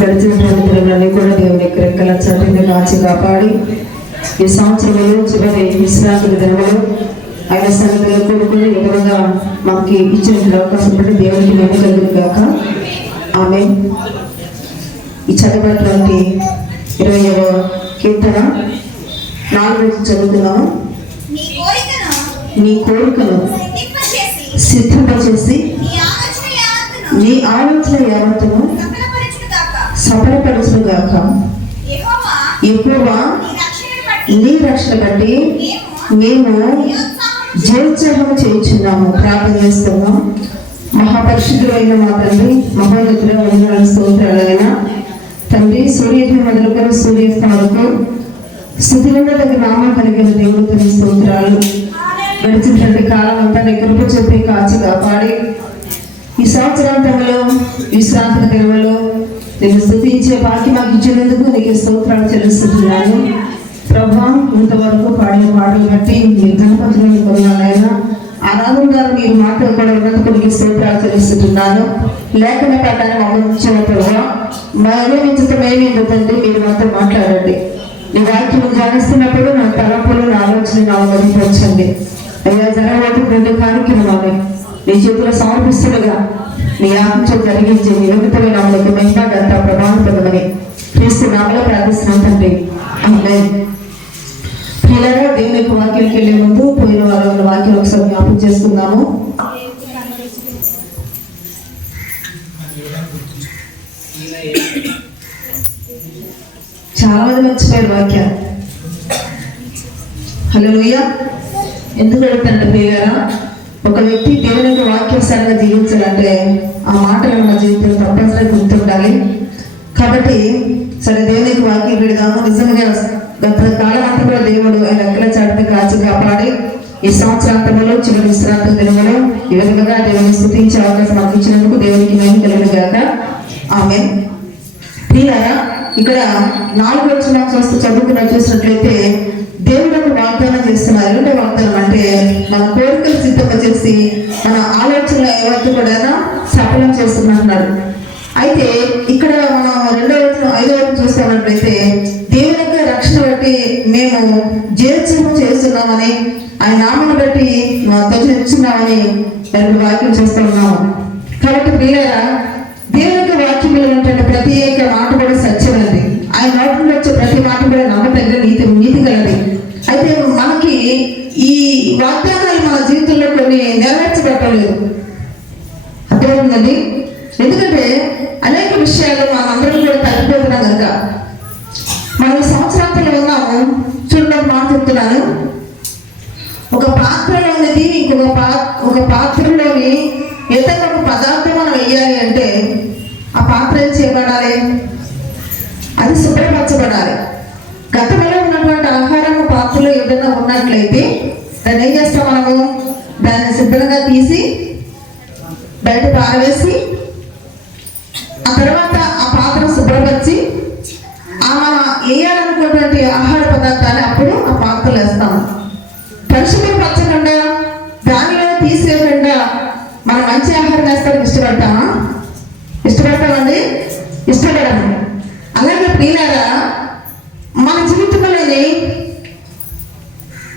గడిచినటువంటి దినములన్నీ కూడా దేవుని రెక్కల చాటున కాచి కాపాడి ఈ సంవత్సరంలో చివరి విశ్రాంతి దినములు ఆయన సన్నిధిలో కూడుకుని విధంగా మనకి ఇచ్చిన అవకాశం బట్టి దేవునికి మేము కలుగును గాక. ఆమె ఈ చదివినటువంటి 20వ కీర్తన 4 చదువుతున్నాము. నీ కోరికను సిద్ధింపచేసి నీ ఆలోచన యావత్తును సఫలపరచును గాక. యెహోవా నీ రక్షణ బట్టి మేము జయోత్సాహం చేయించున్నాము. ప్రార్థన చేస్తున్నాం. మహాపరిశుద్ధులైన మా తండ్రి, మహోన్నతుల వందనాలు స్తోత్రాలైన తండ్రి, సూర్యోదయం మొదలుకొని సూర్యాస్తం వరకు స్తుతిలో దగ్గర నామం కలిగిన దేవుడితో స్తోత్రాలు. గడిచినటువంటి కాలం అంతా నీ కృప చూపి కాచి కాపాడి ఈ సంవత్సరాంతంలో విశ్రాంతి దినములో నేను స్తుతించే భాగ్యం మాకు ఇచ్చినందుకు నీకు స్తోత్రాలు చెల్లిస్తున్నాను. ప్రభా, ఇంతవరకు పాడిన పాటలు బట్టి మీరు గణపతులను కొనాలైనా ఆరాధన ద్వారా మీరు మాటలు కూడా ఉన్నందుకు నీకు స్తోత్రాలు చెల్లిస్తున్నాను. లేఖన ప్రకారం అమర్చిన ప్రభా, మేమేమి ఎందుకంటే మీరు మాతో మాట్లాడండి. నీ వాక్యం ధ్యానిస్తున్నప్పుడు నా తలంపులు, నా ఆలోచన నా మరిపరచండి. అయ్యా, జరగబోతున్న 2 కార్యక్రమాలు నీ చేతులు సమర్పిస్తుండగా నీ ఆత్మతో జరిగించి నీ యోగ్యతలో నామలకు మహిమ గంట ప్రభావం పొందమని క్రీస్తు నామలో ప్రార్థిస్తున్నాం తండ్రి. ఆమేన్. పిల్లరా, దేవుని యొక్క వాక్యానికి వెళ్ళే ముందు పోయిన వారం వాక్యం ఒకసారి జ్ఞాపకం చేసుకుందాము. చాలా మంది మర్చిపోయారు వాక్యాలు. హల్లెలూయా. ఎందుకు అడుగుతానంటే ప్రియులారా, ఒక వ్యక్తి దేవుని యొక్క వాక్యానుసారంగా జీవించాలంటే ఆ మాటలు మన జీవితంలో తప్పనిసరిగా గుర్తుండాలి. కాబట్టి సరే, దేవుని యొక్క వాక్యం పెడదాము. నిజంగా గత కాలం అంతా కూడా దేవుడు ఆయన రెక్కల చాటున కాచి కాపాడి ఈ సంవత్సరాంతంలో చివరి విశ్రాంతి దినములో ఈ విధంగా దేవుని స్తుతించే అవకాశం మనకు ఇచ్చినందుకు దేవునికి మహిమ కలుగును గాక. ఆమేన్. ప్రియులారా, ఇక్కడ 4వ వచనం చదువుకున్న చూసినట్లయితే దేవుడు ఒక వాగ్దానం చేస్తున్నారు. ఎలాంటి వాగ్దానం అంటే మన కోరికలు సిద్ధపచేసి మన ఆలోచనలు ఎవరికి కూడా సఫలం చేస్తున్నారు. అయితే ఇక్కడ మనం 5వ చూస్తున్నట్లయితే దేవుని యొక్క రక్షణ బట్టి మేము జయోత్సవం చేస్తున్నామని, ఆయన నామను బట్టి ధ్వజనిస్తున్నామని వాక్యం చేస్తూ ఉన్నాము. కాబట్టి ప్రియులారా, దేవుని యొక్క వాక్యంలో ఉంటే ప్రతి ఒక్క మాట కూడా సత్యమైనది. ఆయన నోటి నుండి వచ్చే ప్రతి మాట కూడా నమ్మతగిన నీతి గలది. అయితే మనకి ఈ వాగ్దానాలు మన జీవితంలో కొన్ని నెరవేర్చబట్టలేదు. అర్థమవుతుందండి. ఎందుకంటే అనేక విషయాలు మనందరం కూడా తగ్గిపోతున్నాం కనుక. మనం సంవత్సరాంతంలో ఉన్నాము. చూడండి, మాట చెప్తున్నాను. ఒక పాత్రలోనిది ఒక పాత్రలోని ఏదైనా ఒక పదార్థం మనం వేయాలి అంటే ఆ పాత్ర ఏం చేయబడాలి? అది శుభ్రపరచబడాలి. గతంలో ఉన్నటువంటి ఆహారం పాత్రలో ఏదైనా ఉన్నట్లయితే దాన్ని ఏం చేస్తాం? మనము దాన్ని శుభ్రంగా తీసి బయట పారవేసి ఆ తర్వాత ఆ పాత్ర శుభ్రపరిచి మనం వేయాలనుకున్నటువంటి ఆహార పదార్థాన్ని అప్పుడు ఆ పాత్రలు వేస్తాము. పరిశుభ్రపరచకుండా దానిలో తీసేయకుండా మనం మంచి ఆహారం వేస్తానికి ఇష్టపడతామా? ఇష్టపడతామండి? ఇష్టపడము. అలాగే ప్రియులారా, మన జీవితంలోని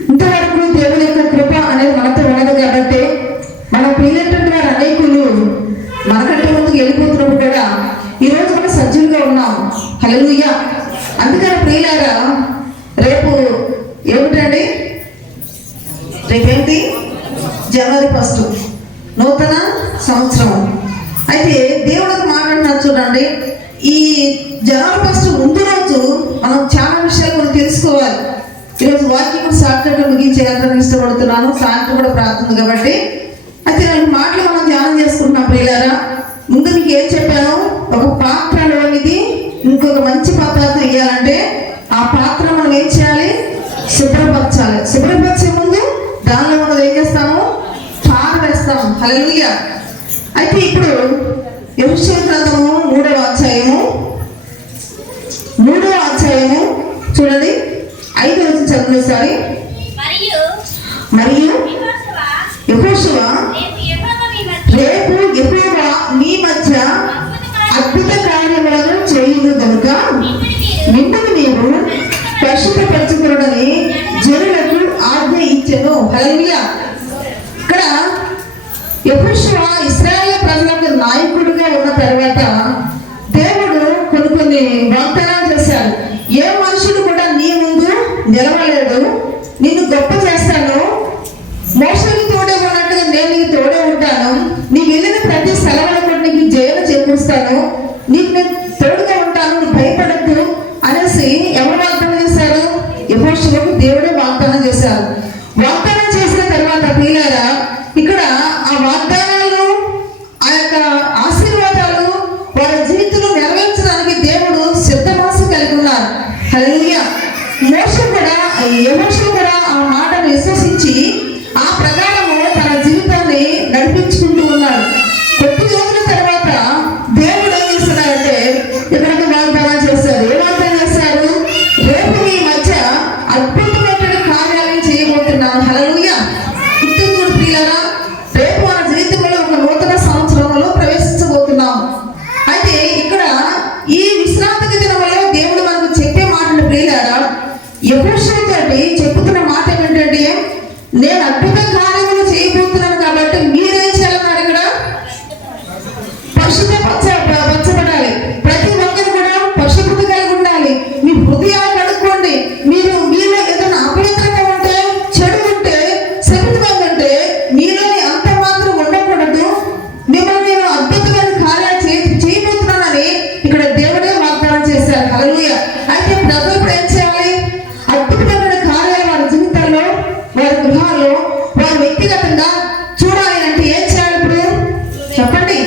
ఇంతవరకు దేవుని యొక్క కృప అనేది మనతో ఉన్నది కాబట్టి మన ప్రియులైనటువంటి వారు అనేకులు మనకంటే ముందుకు వెళ్ళిపోతున్నప్పుడు కూడా ఈరోజు మనం సజ్జులుగా ఉన్నాం. హల్లెలూయా. అందుకని ప్రియులారా, రేపు ఏమిటండి? రేపేంటి? జనవరి 1 నూతన సంవత్సరం. అయితే దేవుడికి మాట్లాడినారు చూడండి. ఈ జనవరి 1 ముందు రోజు మనం చాలా విషయాలు మనం తెలుసుకోవాలి. ఈరోజు వాక్యం సాయంత్రం ముగించేయాలని ఇష్టపడుతున్నాను. సాయంత్రం కూడా ప్రార్థన కాబట్టి అయితే నేను మాటలు మనం ధ్యానం చేసుకుంటున్నాం. ప్రియులారా, ముందు మీకు ఏం చెప్పాను? ఒక పాత్రలోనిది ఇంకొక మంచి పదార్థం వేయాలంటే ఆ పాత్ర మనం ఏం చేయాలి? శుభ్రపరచాలి. శుభ్రపరిచే ముందు దానిలో మనం ఏం చేస్తాము? పారవేస్తాము. హల్లెలూయా. అయితే ఇప్పుడు యెహోషువ గ్రంథము 3వ అధ్యాయము చూడండి, 5వ వచనం చదువుతారు. మరియు యెహోషువ రేపు యెహోవా మీ మధ్య అద్భుత కార్యములను చేయ పరిశుద్ధపరచుకున్నదని జనులకు ఆజ్ఞ ఇచ్చెను. హల్లెలూయా. ఇక్కడ యెహోషువ ఇశ్రాయేలు ప్రజలకు నాయకుడిగా ఉన్న తర్వాత దేవుడు కొన్ని వాగ్దానాలు చేశాడు. ఏ మనుషుడు కూడా నీ ముందు నిలవలేడు, నిన్ను గొప్ప చేస్తాను, మోషేకి తోడే ఉన్నట్టుగా నేను నీకు తోడే ఉంటాను, నీ వెళ్ళిన ప్రతి స్థలంలో కూడా నీకు జయం చేకూరుస్తాను, నీకు నేను తోడుగా ఉంటాను, నువ్వు భయపడద్దు అనేసి ఎవరు వాగ్దానం చేశారు? యెహోషువకు దేవుడే వాగ్దానం చేశారు. వాగ్దానం చేసిన తర్వాత ప్రియులారా, ఇక్కడ ఆ వాగ్దానాలు, ఆ యొక్క ఆశీర్వాదాలు వారి జీవితంలో నెరవేర్చడానికి దేవుడు సిద్ధమాసి కలిగి ఉన్నారు. హల్లెలూయా. యెహోషువ కూడా ఆ మాటను విశ్వసించి ఆ ప్రకారము తన జీవితాన్ని నడిపించుకుంటూ ఉన్నాడు. కొద్ది రోజుల తర్వాత దేవుడు ఏం చేస్తున్నాడంటే ఇక్కడికి వాగ్దానం చేశారు. ఏ వాగ్దానం చేశారు? రేపు మీ మధ్య అద్భుతమైన కార్యాలను చేయబోతున్నాను. హల్లెలూయా. గుర్తుంచుకోండి ప్రియులారా, రేపు మన జీవితంలో ఒక నూతన సంవత్సరంలో ప్రవేశించబోతున్నాం. అయితే ఇక్కడ ఈ విశ్రాంతి దినములో దేవుడు మనకు చెప్పే మాటలు ప్రియులారా, యెహోషువ తోటి చెప్పుతున్న మాట ఏంటంటే, నేను అద్భుత కార్యములు చేయబోతున్నాను కాబట్టి మీరేం చేయాలన్నారు? ఇక్కడ పరచబడాలి. ప్రతి ఒక్కరు కూడా పరిశుభ్రత కలిగి ఉండాలి. మీ హృదయాలు కడుక్కోండి. మీలో ఏదైనా అపవిత్రంగా ఉంటే, చెడు ఉంటే, శపితంగా ఉంటే మీలోని అంత మాత్రం ఉండకూడదు. మిమ్మల్ని నేను అద్భుతమైన కార్యాలు చేయబోతున్నానని ఇక్కడ దేవుడే వాగ్దానం చేశారు. హల్లెలూయా. అయితే ప్రజలు ఇప్పుడు ఏం చేయాలి? అద్భుతమైన కార్యాలు వారి జీవితాల్లో, వారి గృహాల్లో, వారి వ్యక్తిగతంగా చూడాలి అంటే ఏం చేయాలి? ఇప్పుడు చెప్పండి.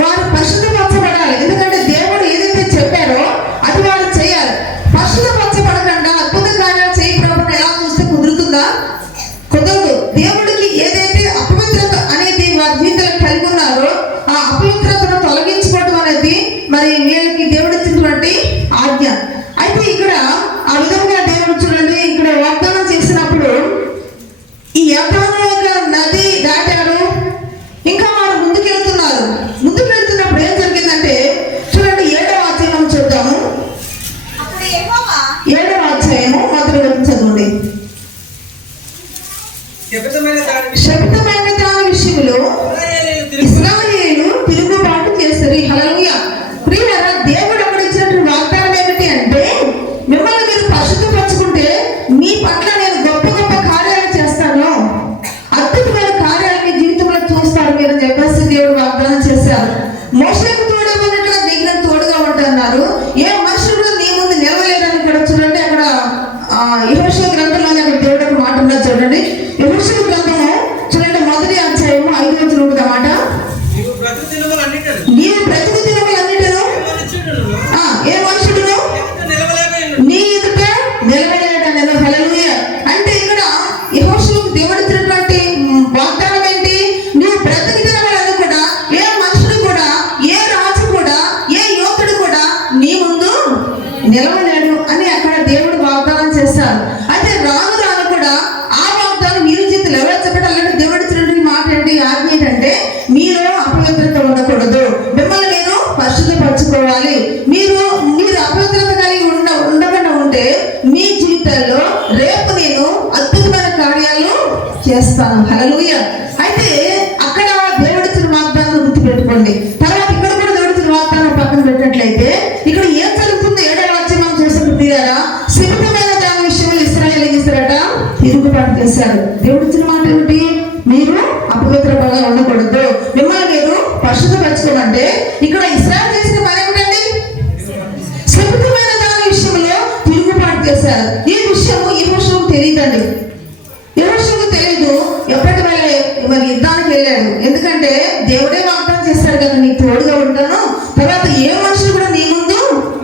వారు పరిశుద్ధపరచబడాలి. ఎందుకంటే దేవుడు ఏదైతే చెప్పారో అది వారు చేయాలి. పరిశుద్ధపరచబడకుండా అద్భుత కార్యాలు చేయకుండా ఎలా చూస్తే కుదురుతుందా? కుదరదు. దేవుడికి ఏదైతే అపవిత్రత అనేది వారి జీవితంలో కలిగి ఉన్నారో ఆ అపవిత్రతను తొలగించుకోవడం అనేది మరి వీళ్ళకి దేవుడు ఇచ్చినటువంటి ఆజ్ఞ. అయితే ఇక్కడ ఆ విధంగా దేవుడు చూడండి, ఇక్కడ వాగ్దానం చేసినప్పుడు ఈ యెహోవా యొక్క నది దాటారు. ఇంకా వారు ముందుకెళ్తున్నారు. ముందుకెళ్తున్నప్పుడు ఏం జరిగిందంటే చూడండి, 7వ అధ్యాయం చూద్దాము. 7వ అధ్యాయము మొదటి వచనం చదవండి. శపితమైన దాని విషయంలో ఇశ్రాయేలు తిరుగుబాటు చేస్తారు. హల్లెలూయా. ప్రియులారా, దేవుడు అక్కడ ఇచ్చినటువంటి వాగ్దానం ఏమిటి అంటే, మిమ్మల్ని మీరు పరిశుద్ధపరచుకుంటే మీ పట్ల నేను గొప్ప గొప్ప కార్యాలు చేస్తాను, అద్భుతమైన కార్యాలు మీ జీవితంలో చూస్తారు మీరు అని చెప్పేసి దేవుడు వాగ్దానం చేశారు. మోషేకు తోడే ఉన్నట్టుగా నీకు నేను తోడుగా ఉంటాన్నారు. ఏ మనుషుడు నీ ముందు నిలవలేదని ఇక్కడ చూడండి. అక్కడ యెహోషువ గ్రంథంలోనే అక్కడ దేవుడు ఒక మాట ఉన్నది చూడండి. యెహోషువ గ్రంథము చూడండి, మొదటి అధ్యాయము 5వ వచనం అన్నమాట. నీవు బ్రతుకు దినములన్నిటిలో ఏ మనుషుడును నీ ఎదుట నిలవలేడనెను. హల్లెలూయా. అంటే ఇక్కడ యెహోషువకు దేవుడు ఇచ్చినటువంటి వాగ్దానం ఏంటి? నీవు బ్రతుకు దినములన్నీ కూడా ఏ మనుషుడు కూడా, ఏ రాజు కూడా, ఏ యోధుడు కూడా నీ ముందు నిలవలేడు అని అక్కడ దేవుడు వాగ్దానం చేశారు. అయితే రాను రాను కూడా ఆ వాగ్దానం మీరు జీవితంలో ఎవరు చెప్పాలంటే దేవుడు ఇచ్చినటువంటి మాట ఏంటి? ఆజ్ఞ ఏంటంటే, మీరు అపవిత్రత ఉండకూడదు, మిమ్మల్ని నేను పరిశుద్ధపరచుకోవాలి. మీరు అపవిత్రత కలిగి ఉండకుండా ఉంటే మీ జీవితాల్లో రేపు నేను అద్భుతమైన కార్యాలు చేస్తాను. హల్లెలూయా. అయితే అక్కడ దేవుడిచ్చిన వాగ్దానం గుర్తుపెట్టుకోండి. తర్వాత ఇక్కడ కూడా దేవుడిచ్చిన వాగ్దానం పక్కన పెట్టినట్లయితే ఇక్కడ ఏం జరుగుతుంది? 7వ అధ్యాయం చూసినట్టు శపితమైన దాని విషయంలో ఇశ్రాయేలు ఏం చేశారట? తిరుగుబాటు చేశారు. దేవుడిచ్చిన మాట ఏమిటి? మీరు అపవిత్రంగా ఉండకూడదు, మిమ్మల్ని మీరు పరిశుద్ధపరచుకోమంటే ఇక్కడ ఇశ్రాయేలు చేసిన పని ఏమిటండి? శపితమైన దాని విషయంలో తిరుగుబాటు చేశారు. ఈ విషయము యెహోషువకు తెలియదండి. యెహోషువకు తెలియదు. ఎప్పటి వెళ్ళే మరి యుద్ధానికి వెళ్ళాడు. ఎందుకంటే దేవుడే వాగ్దానం చేశాడు కదా, నీకు తోడుగా ఉంటాను, తర్వాత ఏ మనుషులు కూడా నీ ముందు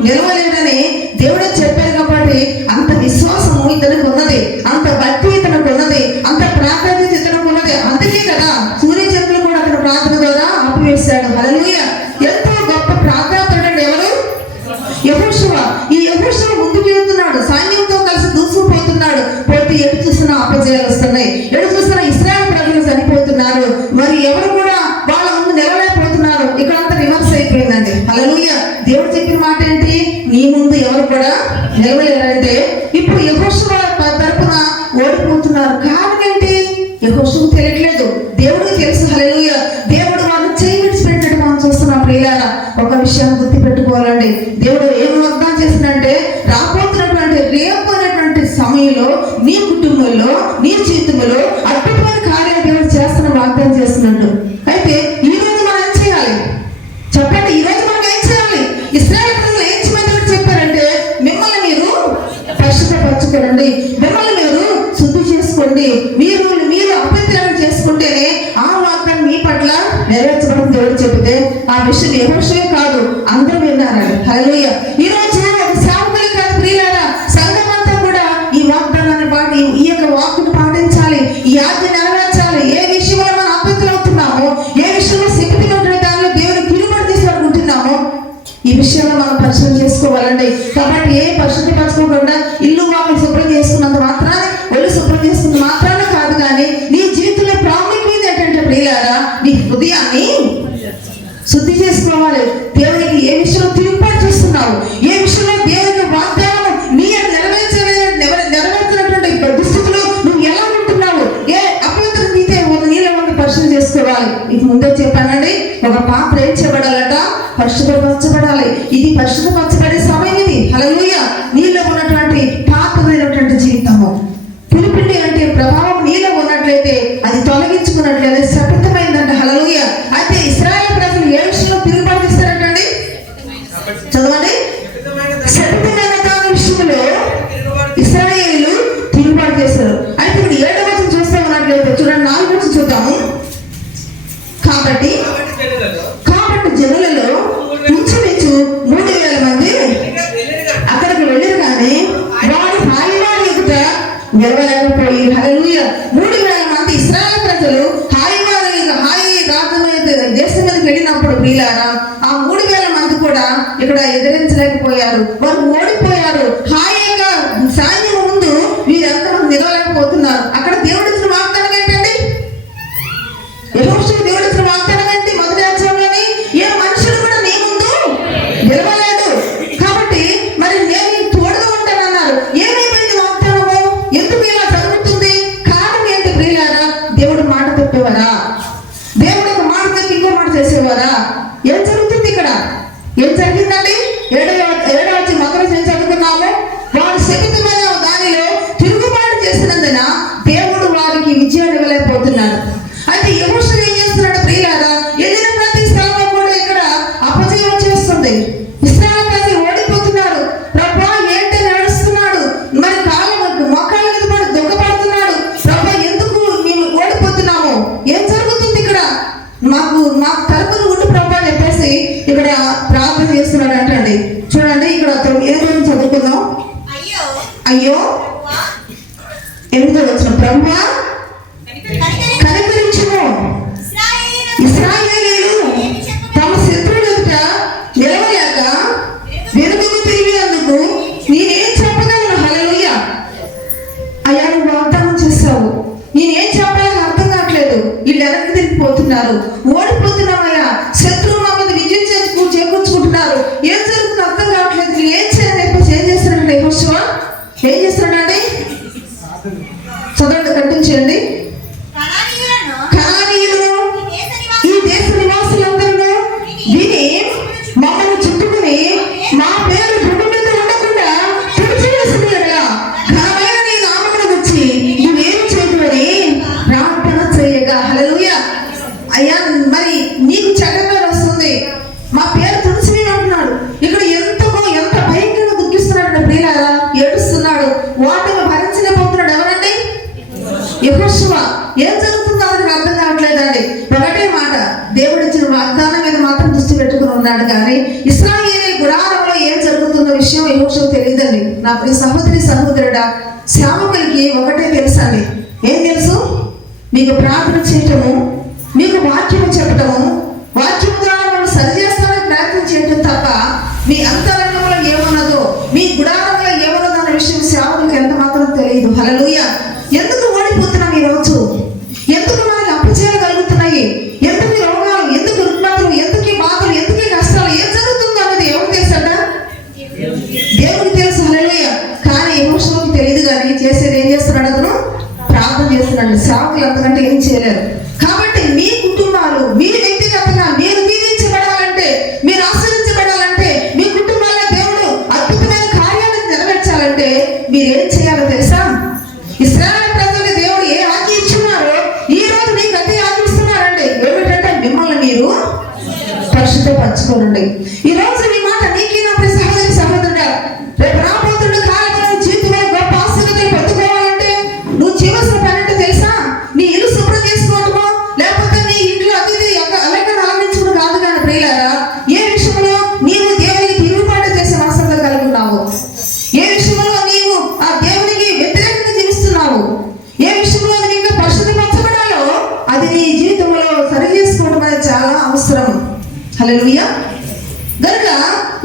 నిలవలేడని దేవుడే చెప్పారు. కాబట్టి అంత విశ్వాసము ఇతనికి ఉన్నది, అంత భక్తి ఇతనికి ఉన్నది, అంత ప్రాధాన్యత ఇతనికి ఉన్నది. అందుకే కదా సూర్యచంద్రులు కూడా అతని ప్రార్థన ద్వారా ఆపివేశాడు. హల్లెలూయా. ఎంతో గొప్ప ప్రార్థనాపరుడు ఎవరు? యెహోషువ. ఈ యెహోషువ ముందుకు వెళ్తున్నాడు, సైన్యంతో కలిసి దూసుకుపోతున్నాడు. పోతే ఎటు చూసినా అపజయాలు వస్తున్నాయి, ఎటు చూసినా ఇశ్రాయేలు ప్రజలు చనిపోతున్నారు. మరి ఎవరు కూడా వాళ్ళ ముందు నిలవలేకపోతున్నారు. ఇక్కడంతా రివర్స్ అయిపోయిందండి. హల్లెలూయా. దేవుడు చెప్పిన మాట ఏంటి? నీ ముందు ఎవరు కూడా నిలవలేరంటే యెహోషువకు తెలియట్లేదు, దేవుడికి తెలుసు. హల్లెలూయా. దేవుడు వాళ్ళని చేయి విడిచిపెట్టినట్టు మనం చూస్తున్నాం. ప్రియులారా, ఒక విషయాన్ని గుర్తుపెట్టుకోవాలండి. దేవుడు ఏం వాగ్దానం చేసిందంటే రాబోతున్నటువంటి రేపు అనేటువంటి సమయంలో నీ కుటుంబంలో నీ జీవితంలో అద్భుతమైన కార్యాలు దేవుడు చేస్తున్న వాగ్దానం చేస్తున్నట్టు. అయితే ఈ రోజు మనం ఏం చేయాలి చెప్పండి? ఈ రోజు మనం ఏం చేయాలి? ఇశ్రాయేలు ప్రజలు ఏం చేయమని చెప్పారంటే మిమ్మల్ని మీరు పరిశుద్ధపరచుకోండి, మిమ్మల్ని మీరు శుద్ధి చేసుకోండి, మీరు అపవిత్రం చేసుకుంటేనే ఆ వాగ్దానం మీ పట్ల నెరవేర్చబడి దేవుడు చెబితే ఆ విషయం యెహోషువే కాదు అందరూ విన్నారండి. హల్లెలూయా. ఈ రోజు సేవకులే కాదు ప్రియులారా, సంఘమంతా కూడా ఈ వాగ్దానాన్ని పాటి ఈ యొక్క వాక్కును పాటించాలి, ఈ ఆజ్ఞ నెరవేర్చాలి. ఏ విషయంలో మనం అపవిత్రం అవుతున్నామో, ఏ విషయంలో శక్తి ఉంటున్న దానిలో దేవుని తిరుగుబడి తీసుకుంటున్నామో ఈ విషయంలో మనం పరిశీలన చేసుకోవాలండి. కాబట్టి ఏ పరిశుద్ధపరచుకోకుండా ఇల్లు వాకులు శుభ్రం చేసుకున్నంత మాత్రాన్ని, ఒళ్ళు శుభ్రం చేసుకున్నంత మాత్రాన కాదు, కానీ నీ జీవితంలో ప్రాముఖ్యత ఏంటంటే ప్రియులారా నీ హృదయాన్ని శుద్ధి చేసుకోవాలి. దేవునికి ఏ విషయంలో తిరుగుబాటు చేస్తున్నావు, ఏ విషయంలో దేవుని వాగ్దానం నీ నెరవేర్చినటువంటి దుస్థితులు నువ్వు ఎలా ఉంటున్నావు, ఏ అపవిత్ర నీలో ఉన్న పరిశీలన చేసుకోవాలి. మీకు ముందే చెప్పానండి, ఒక పాత్ర ఏం చేయబడాలట? పరిశుద్ధపరచబడాలి. ఇది పరిశుద్ధపరచబడే సమయం ఇది. హల్లెలూయా. నీలో ఉన్నటువంటి పాత్రమైనటువంటి జీవితము పిలిపిండి అంటే ప్రభావం నీలో ఉన్నట్లయితే అది తొలగించుకున్నట్లయితే శపితమైందంట. హల్లెలూయా. అయితే ఇశ్రాయేలు ప్రజలు ఏ విషయంలో తిరుగుబాటు చేస్తారంటండి? చదవండి. శపితమైన దాని విషయంలో ఇశ్రాయేలీయులు తిరుగుబాటు చేస్తారు. అయితే ఇప్పుడు 7వ వచనం చూస్తే ఉన్నట్లయితే చూడండి, 4వ వచనం చూద్దాము. కాబట్టి జనులలో ఇంచుమించు 3,000 మంది అక్కడికి వెళ్ళారు, కానీ వాడు హాయివాడి ఎదుట నిలవలేకపోయి. హల్లెలూయా. 3,000 మంది ఇశ్రాయేలు ప్రజలు హాయి రాజ్యం దేశం మీదకి వెళ్ళినప్పుడు ప్రియులారా, ఆ 3,000 మంది కూడా ఇక్కడ ఎదిరించలేకపోయారు, వారు ఓడిపోయారు. హాయిగా సైన్యం ముందు వీరంతా నిలవలేకపోతున్నారు. అక్కడ దేవుడు ఇచ్చిన వాగ్దానం ఏంటండి? యెహోషువకు దేవుడు ఇచ్చిన వాగ్దానం ఏంటి? మొదటి అధ్యాయంలోని ఏ మనుషుడు కూడా నీ ముందు నిలవలేడు, కాబట్టి మరి నేను తోడుగా ఉంటానన్నారు. ఏమైపోయింది వాగ్దానము? ఎందుకు ఇలా జరుగుతుంది? కారణం ఏంటి ప్రియులారా? దేవుడు మాట తప్పేవారా? దేవుడు ఒక మాట తప్పి ఇంకో మాట చేసేవారా? ఏం జరుగుతుంది ఇక్కడ? ఏం జరిగిందండి? 7వ మొదటి ఏం చదువుకున్నాము? వారు శపితమైన దానిలో తిరుగుబాటు చేసినందున దేవుడు వారికి విజయాన్ని ఇవ్వలేకపోతున్నాడు. అయితే యెహోషువ ఏం చేస్తున్నాడు ప్రియులారా? ఎదిన ప్రతి స్థలంలో కూడా ఇక్కడ అపజయం చేస్తుంది. ఇశ్రాయేలు ప్రజలు ఓడిపోతున్నారు. ప్రభువా ఏంటని నడుస్తున్నాడు, మరి మోకాళ్ళ మీద పడి దుఃఖపడుతున్నాడు. ప్రభువా ఎందుకు మేము ఓడిపోతున్నాము? ఏం జరుగుతుంది ఇక్కడ? మాకు తరపున ఉండి ప్రభు అని చెప్పేసి ఇక్కడ ప్రార్థన చేస్తున్నాడు అంటండి. చూడండి, ఇక్కడ ఏదో చదువుకుందాం. అయ్యో 8వ వచనం, ప్రభువా కనికరించుము, ఇశ్రాయేలీయులు తమ శత్రువుల ఎదుట నిలవలేక వెనుకకు తిరిగినందుకు నేనేం చెప్పగలను? హల్లెలూయా. అయ్యా నువ్వు వాగ్దానం చేస్తావు, నేనేం చెప్పాలని అర్థం కావట్లేదు. వీళ్ళు వెనక్కి తిరిగిపోతున్నారు, ఓడిపోతున్నామయ్యా, శత్రువు మా మీద విజయం చేకూర్చుకుంటున్నారు, ఏం జరుగుతుందో అర్థం కావట్లేదు, నేను ఏం చేయాలని చెప్పేసి ఏం చేస్తున్నాడు యెహోషువ? ఏం చేస్తున్నాడండి? చదవండి, కంటిన్యూ చేయండి. కనానీయులను ఈ దేశ నివాసులందరూ విని మమ్మల్ని చుట్టుకుని మా పేరు భూమి మీద ఉండకుండా తుడిచివేసినట్లుగా ఘనమైన నీ నామమును వచ్చి నువ్వేం చేయమని ప్రార్థన చేయగా. హల్లెలూయా. అయ్యా మరి నీకు చెడ్డ పేరు వస్తుంది, మా పేరు తుడిచివేయని అంటున్నాడు. ఇక్కడ ఎంత భయంకరంగా దుఃఖిస్తున్నాడు ప్రియులారా, ఏడుస్తున్నాడు, వాటిని భరించలేకపోతున్నాడు. ఎవరండి? యెహోషువ. ఏం జరుగుతుందో అతనికి అర్థం కావట్లేదండి. ఒకటే మాట, దేవుడు ఇచ్చిన వాగ్దానం మీద మాత్రం దృష్టి పెట్టుకుని ఉన్నాడు, కానీ ఇశ్రాయేలు గుడారంలో ఏం జరుగుతున్న విషయం యెహోషువకు తెలియదండి. నా ప్రియ సహోదరి సహోదరుడా, సేవకులకి ఒకటే తెలుసండి. ఏం తెలుసు? మీకు ప్రార్థన చేయటము, మీకు వాక్యము చెప్పటము, వాక్యం ద్వారా మనం సరిచేస్తానికి ప్రయత్నం చేయటం తప్ప మీ అంతరంగంలో ఏమున్నదో, మీ గుడారంలో ఏమున్నదో అన్న విషయం సేవకులకు ఎంత మాత్రం తెలియదు. హల్లెలూయా. ఎందుకు ఓడిపోతున్నాం ఈరోజు? ఎందుకు మనకి అప్పచేయగలుగుతున్నాయి? ఎందుకు రోగాలు, ఎందుకు రుగ్మతలు, ఎందుకు బాధలు, ఎందుకు కష్టాలు, ఏం జరుగుతుందో అనేది ఎవరికి తెలుసట? దేవుడికి తెలుసు. హల్లెలూయా. కానీ యెహోషువకు తెలియదు, కానీ చేసేది ఏం చేస్తున్నాడు? అతను ప్రార్థన చేస్తున్నాడు. సేవకులు అంతకంటే ఏం చేయలేరు. కాబట్టి మీ కుటుంబాలు, మీ వ్యక్తిగతంగా మీరు దీవించబడాలంటే, మీరు ఆశీర్వించబడాలంటే, మీ కుటుంబాల్లో దేవుడు అద్భుతమైన కార్యాలను నెరవేర్చాలంటే మీరేం చేయాలో తెలుసా? ఇశ్రాయేలు ప్రజలకు దేవుడు ఏ ఆజ్ఞ ఇచ్చున్నారో ఈ రోజు మీకు అదే ఆజ్ఞ ఇస్తున్నారండి. ఏమిటంటే మిమ్మల్ని మీరు పరిశుద్ధపరచుకోనండి. ఈ రోజు మీ మాట నీకే నా సహోదరి సహోదరుడా, రేపు రాబోతున్న కాలంలో జీవితంలో గొప్ప ఆశీర్వాదాలు పొందుకోవాలంటే నువ్వు చేయవలసిన పని అంటే తెలుసా? నీ ఇల్లు శుభ్రం చేసుకోవడమో, లేకపోతే నీ ఇంట్లో అతిథి అలంకరణ అలంకరించడం కాదు. కానీ ప్రియులారా, ఏ విషయంలో నీవు దేవునికి తిరుగుబాటు చేసే అవసరం కలిగి ఉన్నావు, ఏ విషయంలో నీవు ఆ దేవునికి వ్యతిరేకంగా జీవిస్తున్నావు, ఏ విషయంలో నీవు ఇంకా పరిశుద్ధపరచబడాలో అది నీ జీవితంలో సరి చేసుకోవడం అనేది చాలా అవసరం. హల్లెలూయా. గనుక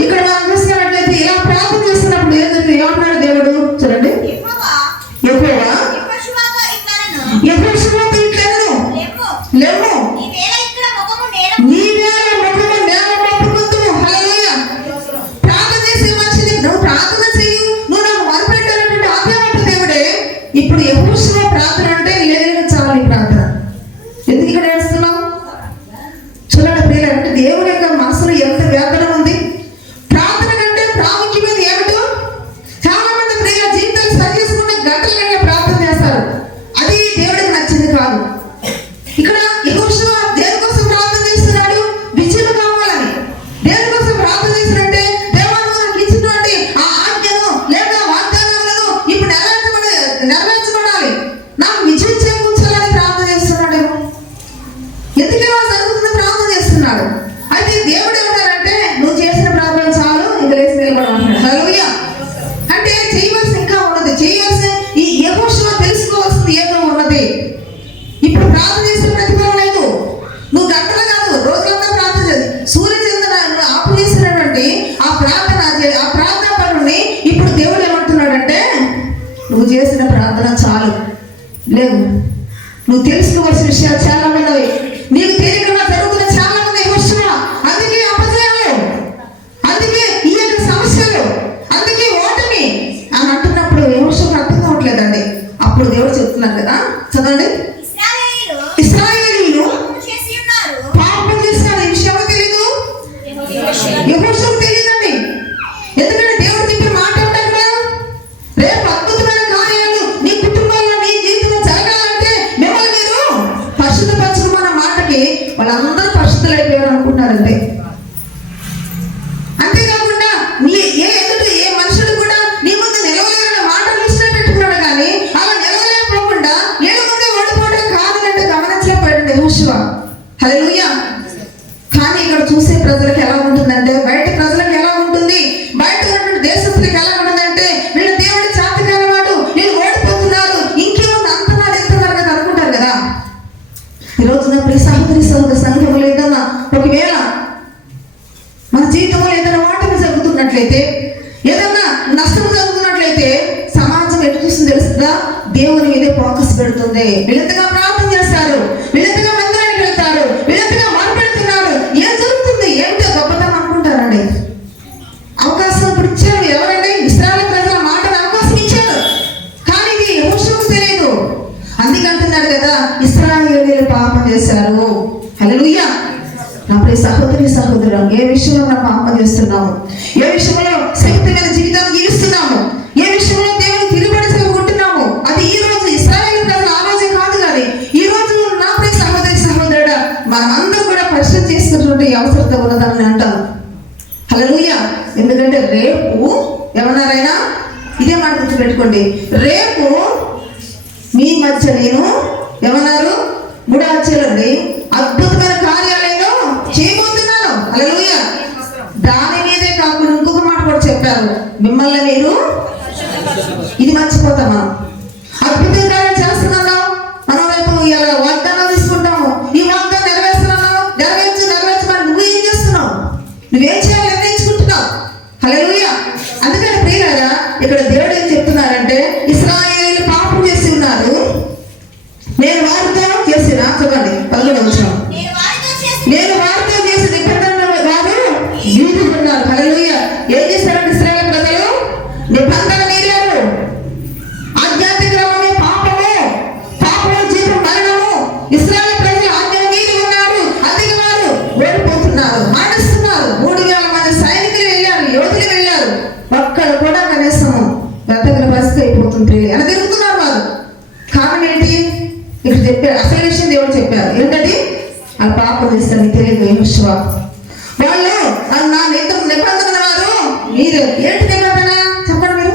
ఇక్కడ మనం చూసినట్లయితే ఇలా ప్రార్థన చేస్తున్నప్పుడు ఏమన్నాడు దేవుడు? చూడండి, యెహోవా యెహోషువతో ఇట్లనెను, లెమ్ము నీవేళ ముఖము నేల మోపుకొందుము. హల్లెలూయా. ప్రార్థన చేసే మనిషిని నువ్వు ప్రార్థన చెయ్యి, నువ్వు నాకు మొదలుపెట్టాలన్నటువంటి ఆజ్ఞాపక దేవుడే. ఇప్పుడు యెహోషువ ప్రార్థన అంటే లేదు చాలు ఈ ప్రార్థన. ఎందుకు ఇక్కడ వేస్తున్నావు? చూడండి ప్రియులు, అంటే దేవుని యొక్క మనసులో ఎంత వేదన ఉంది. ప్రార్థన కంటే ప్రాముఖ్యమైన ఏమిటో చాలా మంది ప్రియుల జీవితాలు సరి చేసుకుంటే గంటల గంటల ప్రార్థన చేస్తారు. అది దేవుడికి నచ్చింది కాదు. ఇక్కడ యెహోషువ దేనికోసం ప్రార్థన చేస్తున్నాడు? విజయం కావాలని. దేనికోసం ప్రార్థన చేసినట్టే దేవా నువ్వు నాకు ఇచ్చినటువంటి ఆ ఆజ్ఞను లేక వాగ్దానాలను ఇప్పుడు నెరవేర్చబడాలి, నాకు విజయం చేకూర్చాలని ప్రార్థన చేస్తున్నాడేమో. ఎందుకేమో జరుగుతున్న ప్రార్థన చేస్తున్నాడు. అయితే దేవుడు ఏమంటారంటే నువ్వు చేసిన ప్రార్థన చాలు, ఇంకా లేచి నిలబడమంటాడు. హల్లెలూయా. అంటే చేయవలసి ఇంకా ఉన్నది, చేయవలసి ఈ యెహోషువ తెలుసుకోవాల్సింది ఏదో ఉన్నది. ఇప్పుడు ప్రార్థన చేసిన ప్రతిఫలం లేదు. నువ్వు గంటలు కాదు రోజులంతా ప్రార్థన చేసి సూర్యచంద్ర ఆపు చేసినటువంటి ఆ ప్రార్థన పనుని ఇప్పుడు దేవుడు ఏమంటున్నాడంటే నువ్వు చేసిన ప్రార్థన చాలు, లేవు. నువ్వు తెలుసుకోవాల్సిన విషయాలు చాలా ఉన్నవి, నీకు తెలియకుండా జరుగుతున్న చాలా మంది యెహోషువ. అందుకే అపజయాలు, అందుకే ఈ యొక్క సమస్యలు, అందుకే ఓటమి అని అంటున్నప్పుడు యెహోషువకు అర్థం కావట్లేదండి. అప్పుడు దేవుడు చెప్తున్నారు కదా, చదవండి, ఇశ్రాయేలీయులు పాపం చేస్తున్నారు. ఈ విషయం తెలీదు, యెహోషువకు తెలియదండి. ఎందుకంటే దేవుడు చెప్పే మాట ఉంటారు కదా, రేపు అద్భుతమైన కార్యాలు నీ కుటుంబంలో నీ జీవితంలో జరగాలంటే మిమ్మల్ని మీరు పరిశుద్ధపరచుకోమన్న మాటకి వాళ్ళందరూ పరిశుద్ధులైపోయారు అనుకుంటారంటే. అంతేకాకుండా ఏ మనుషుడు కూడా నీ ముందు నిలవలేరన్న మాట దృష్టిలో పెట్టుకున్నాడు. కానీ అలా నిలవలేకపోకుండా ఏడు ముందే ఓడిపోవడం కాదంటే గమనించలేకపోయాడు యెహోషువ. హల్లెలూయా. కానీ ఇక్కడ చూసే ప్రజలకు ఎలా ఉంటుందంటే, బయట ప్రజలకు ఎలా ఉంటుంది, బయట ఉన్నటువంటి దేశస్తులకు ఎలా ఉంటుందంటే, వీళ్ళ దేవుడి చాతకాని వాడు, వీళ్ళు ఓడిపోతున్నారు, ఇంకేముంది అంటున్నారు ఎంతున్నారు కదా అనుకుంటారు కదా. ఈరోజు నా ప్రియ సహోదరి సంఘంలో ఏదన్నా ఒకవేళ మన జీవితంలో ఏదైనా ఓటమి జరుగుతున్నట్లయితే, ఏదన్నా నష్టం జరుగుతున్నట్లయితే సమాజం ఎటు చూస్తుంది తెలుస్తుందా? దేవుని మీదే ఫోకస్ పెడుతుంది. వీళ్ళంతగా ప్రార్థన చేస్తారు, వీళ్ళంతగా మందిరానికి వెళ్తారు, వీళ్ళంతగా మొరపెడుతున్నారు, ఏం జరుగుతుంది ఏమిటో గొప్పతనం అనుకుంటారండి. అవకాశం ఇప్పుడు ఇచ్చారు ఎవరండి? ఇశ్రాయేలు ప్రజల మాటను అవకాశం ఇచ్చారు. కానీ ఇది యెహోషువకు తెలియదు. అందుకంటున్నాడు కదా, ఇశ్రాయేలీయులు పాపం చేశారు. హల్లెలూయా. నా ప్రియ సహోదరి సహోదరుడు, ఏ విషయంలో మనం పాపం చేస్తున్నాము, ఏ విషయంలో శక్తిమైన జీవితాన్ని జీవిస్తున్నాము, ఏ విషయంలో దేవుని తిరుగుబడుకుంటున్నాము, అది ఈ రోజు ఇశ్రాయేలు ప్రజలు ఆ రోజే కాదు. కానీ ఈ రోజు నా ప్రియ సహోదరి సహోదరుడా, మనమందరూ కూడా పరిశీలన చేసుకున్నటువంటి అవసరత ఉన్నదని అంటాం. హల్లెలూయా. ఎందుకంటే రేపు ఎవరన్నారైనా ఇదే మాట గుర్తుపెట్టుకోండి, రేపు మీ మధ్య నేను ఏమన్నారు? 3వ అధ్యాయంలో అద్భుతమైన కార్యాలయంలో చేయబోతున్నాను. హల్లెలూయా. దాని మీదే కాకుండా ఇంకొక మాట కూడా చెప్పారు, మిమ్మల్ని మీరు, ఇది మర్చిపోతాం మనం. అద్భుతమైన కార్యం చేస్తున్నాను మనం, రేపు ఇలా వాగ్దానాలు తీసుకుంటాము, ఈ వాగ్దానం నెరవేరుస్తున్నావు, నెరవేర్చమని నువ్వు ఏం చేస్తున్నావు? నువ్వేం చేయాలి నిర్ణయించుకుంటున్నావు. హల్లెలూయా. అందుకని ప్రియులారా, ఇక్కడ దేవుడు ఏం చెప్తున్నారంటే, ఇశ్రాయేలీయులు పాపం చేసి ఉన్నారు, నేను వారితో చేసిన, చూడండి 11వ వచనం, నేను వారితో చేసిన నిబంధన వారు మీరున్నారు. హల్లెలూయా. ఏం చేశారంటే ఇశ్రాయేలు ప్రజలు నిబంధన మీరారు, ఆజ్ఞాతిక్రమమే పాపం అసలు విషయం దేవుడు చెప్పారు. ఏంటది? ఆ పాపం చేస్తాను తెలియదు యెహోషువ. వాళ్ళు నా నిబంధన వారు మీరు. ఏంటి నిబంధన చెప్పండి మీరు?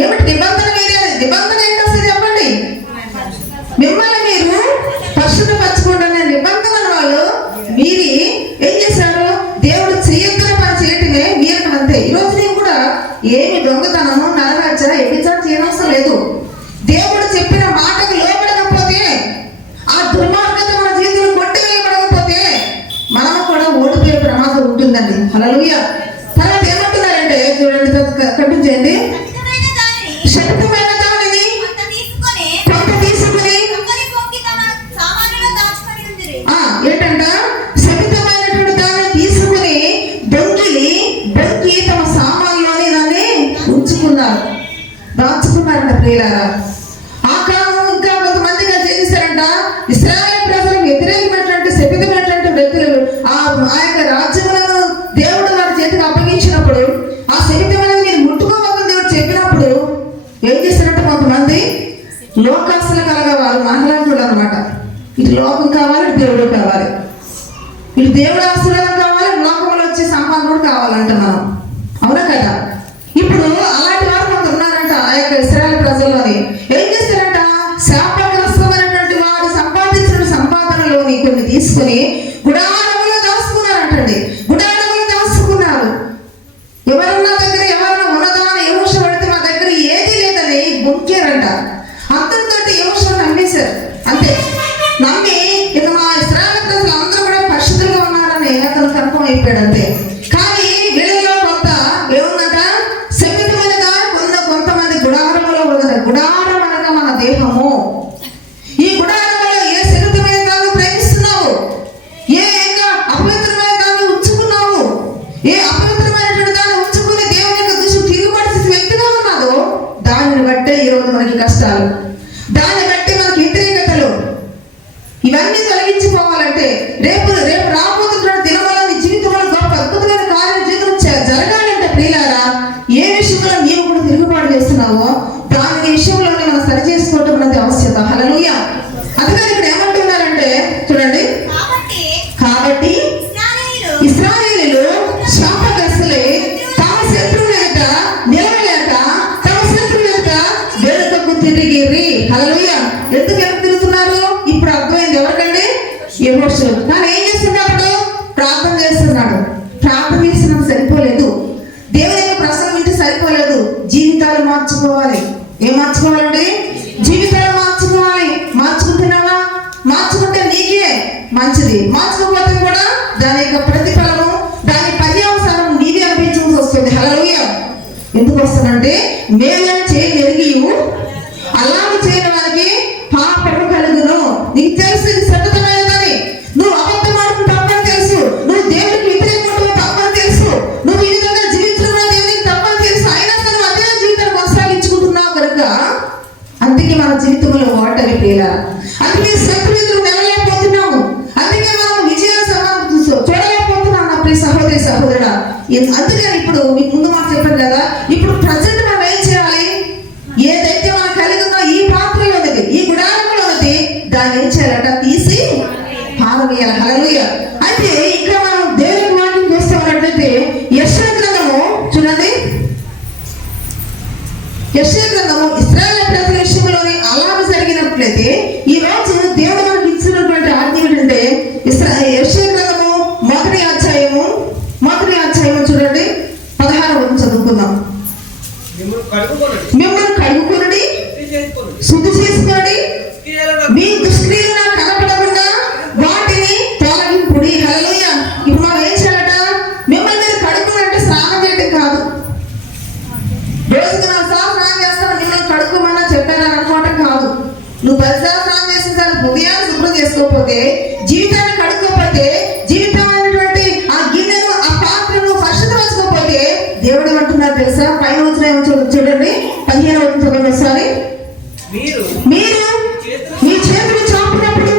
ఏమిటి నిబంధన? మీరే నిబంధన ఏంటి అసలు చెప్పండి. మిమ్మల్ని మీరు పరిశుద్ధపరచుకుంటున్న నిబంధన వాళ్ళు మీరు ఏం చేశారు? దేవుడు చేయొద్దున పని చేయటమే మీరు అంతే. ఈరోజు నేను కూడా ఏమి దొంగతనము నరహత్య వ్యభిచారం చేయనవసరం లేదు. దేవుడు చెప్పిన మాటకు లోపడకపోతే, ఆ దుర్మార్గత మన జీవితంలో కొట్టివేయబడకపోతే మనము కూడా ఓడిపోయే ప్రమాదం ఉంటుందండి. హల్లెలూయా. తర్వాత ఏమంటున్నారంటే చూడండి, కట్టించండి. శపితమైన దానిని కొంత తీసుకుని ఏంటంట? శపితమైనటువంటి దాన్ని తీసుకుని బొంకి తమ సామాన్లోనే దాన్ని ఉంచుకున్నారు, దాచుకున్నారంట ప్రియులారా. ఆ కాలం ఇంకా కొంతమందిగా చేశారంట. ఇశ్రాయేలు ప్రజలకు వ్యతిరేకమైనటువంటి శపితమైనటువంటి వ్యక్తులు ఆ యొక్క రాజ్యములను దేవుడు వారి చేతికి అప్పగించినప్పుడు, ఆ శపితమైనది మీరు ముట్టుకోవాలని దేవుడు చెప్పినప్పుడు ఏం చేశారంటే కొంతమంది లోకాసులు కలగవారు, మనలాంటి అనమాట. ఇటు లోకం కావాలి, ఇటు దేవుడు కావాలి. ఇటు దేవుడు ఆశీర్వాదం కావాలి, లోకంలో వచ్చే సంపాదన కూడా కావాలంట మనం. అవునా కదా? ఇప్పుడు అలాంటి వారు కొంత ఉన్నారంట ఆ యొక్క ఇశ్రాయేలు ప్రజల్లోని. ఏం చేస్తారంట? శాపగ్రస్తమైనటువంటి వారు సంపాదించిన సంపాదనలోని కొన్ని తీసుకుని గుడారములో దాచుకున్నారంటండి. గుడారములో దాచుకున్నారు. ఎవరన్నా దగ్గర ఎవరన్నా ఉన్నదా అని యెహోషువ పడితే మా దగ్గర ఏది లేదని బొంకారంట. అంతటితోటి యెహోషువ నమ్మేశారు. అంతే నమ్మి ఇక మా ఇశ్రాయేలు ప్రజలు అందరూ కూడా పరిశుద్ధంగా ఉన్నారని అతను కన్ఫర్మ్ అయిపోయాడు. అంతే. కానీ వీళ్ళలో కొంత ఏముందంట? శపితమైనగా కొంతమంది గుడారములో ఉన్నది. గుడారం అనగా మన దేహము. ఈ గుడారములో ఏ శపితమైన దాన్ని ప్రేమిస్తున్నావు, ఏ అపవిత్రమైన దాన్ని ఉంచుకున్నావు, ఏ అపవిత్రమైనటువంటి దాన్ని ఉంచుకుని దేవుని యొక్క దృష్టి తిరుగుబడి వ్యక్తిగా ఉన్నాదో దానిని బట్టే ఈరోజు మనకి కష్టాలు, దాన్ని బట్టి మనకి వ్యతిరేకతలు. ఇవన్నీ తొలగించిపోవాలంటే రేపు రాబోతున్న దినములో నీ జీవితంలో గొప్ప అద్భుతమైన కార్యం జీవితం జరగాలంటే ప్రియులారా, ఏ విషయంలో నీవు కూడా తిరుగుబాటు చేస్తున్నావో దాని విషయంలోనే మనం సరి చేసుకోవటం అనేది ఆవశ్యకత. హల్లెలూయా. అందుకని ఇక్కడ ఏమంటున్నారంటే చూడండి, కాబట్టి ఇశ్రాయేలీయులు శాపగ్రస్తులై తమ శత్రువుల ఎదుట నిలవలేక తమ శత్రువుల ఎదుట వెనుకకు తిరిగిరి. హల్లెలూయా. ఎందుకు తిరుగుతున్నారు? ఇప్పుడు అర్థమైంది ఎవరికండి? యెహోషువ. కానీ ఏం చేస్తున్నాడు? ప్రార్థన చేస్తున్నాడు. ప్రార్థన చేసినా సరిపోలేదు, దేవుని యొక్క ప్రసంగం వింటే సరిపోలేదు. జీవితాలు మార్చుకోవాలి. ఏం మార్చుకోవాలండి? జీవితాలు మార్చుకోవాలి. మార్చుకుంటున్నావా? మార్చుకుంటే నీకే మంచిది. మార్చుకోకపోతే కూడా దాని యొక్క ప్రతిఫలము, దాని పర్యవసానం నీవే అనిపించాల్సి వస్తుంది. హల్లెలూయా. ఎందుకు వస్తుందంటే మేలను చేయగలిగి అలాగే చేయని వారికి పాపము కలుగును. నీకు తెలుసు ఇది సతతమైనదని. నువ్వు అబద్ధం ఆడుకుని తప్పని తెలుసు, నువ్వు దేవుడికి వ్యతిరేకంగా తప్పని తెలుసు, నువ్వు ఈ విధంగా జీవించడం దేవునికి తప్పని తెలుసు. అయినా సరే అదే జీవితాన్ని కొనసాగించుకుంటున్నావు కనుక అందుకే మన జీవితంలో ఓటమి ప్రియులారా. అందుకే శత్రువులు నిలలేకపోతున్నాము. అందుకే మనం విజయాన్ని చూడలేకపోతున్నాం నా ప్రియ సహోదరి సహోదరుడా. అందుకని ఇప్పుడు మీకు ముందు మాట చెప్పాను కదా, ఇప్పుడు ప్రజెంట్ మనం ఏం చేయాలి? ఏదైతే మనం కలిగి ఉందో ఈ పాత్రలో ఉన్నది, ఈ గుడారంలో ఉన్నది, దాన్ని ఏం చేయాలంట? తీసి పారవేయాలి. హల్లెలూయా. అయితే ఇక్కడ మనం దేవుని వాక్యం చూస్తూ ఉన్నట్లయితే యెషయా గ్రంథము చూడండి. యెషయా గ్రంథము ఇశ్రాయేలు ప్రజల విషయంలోని అలాగే జరిగినట్లయితే ఈ రోజు దేవుడు మనకు ఇచ్చినటువంటి ఆజ్ఞ ఏంటంటే యెషయా గ్రంథము మొదటి అధ్యాయము చూడండి 16వ చదువుకుందాం. మిమ్మల్ని కడుగుకొనండి, శుద్ధి చేసుకోండి, మీ దుష్క్రియలు నాకు కనపడకుండా వాటిని తొలగింపుడి. హల్లెలూయా. ఇప్పుడు మనం ఏం చేయాలట? మిమ్మల్ని మీరు కడుక్కోనంటే స్నానం చేయడం కాదు. రోజుకి 4 సార్లు స్నానం చేస్తాను మిమ్మల్ని కడుక్కోమన్నా చెప్పానని అనుకోవటం కాదు. నువ్వు 10 సార్లు స్నానం చేసిన సార్ హృదయాన్ని శుభ్రం చేసుకోకపోతే, జీవితాన్ని కడుక్కోకపోతే, జీవితమైనటువంటి ఆ గిన్నెను ఆ పాత్రను పరిశుద్ధపరచుకోకపోతే దేవుడు ఏమంటున్నారు తెలుసా? పైన వచ్చిన చూడండి 15వ వచనం ఒకసారి. మీరు మీ చేతులు చాపినప్పుడు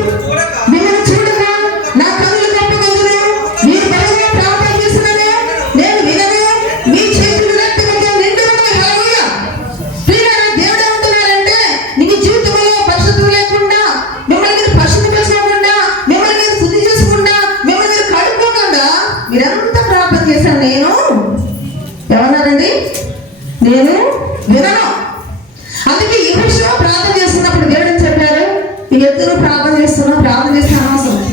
మిమ్మల్ని చూడగా నా కన్నులు కప్పగలరు. మీరు బలంగా ప్రార్థన చేసినను నేను వినను. మీ చేతులు రక్తముతో నిండి ఉన్నాయి. హల్లెలూయా. ప్రియులారా, దేవుడు ఏమంటున్నారంటే నీ జీవితంలో పరిశుద్ధం లేకుండా ప్రార్థన చేస్తున్నా, ప్రార్థన చేస్తే అనవసరం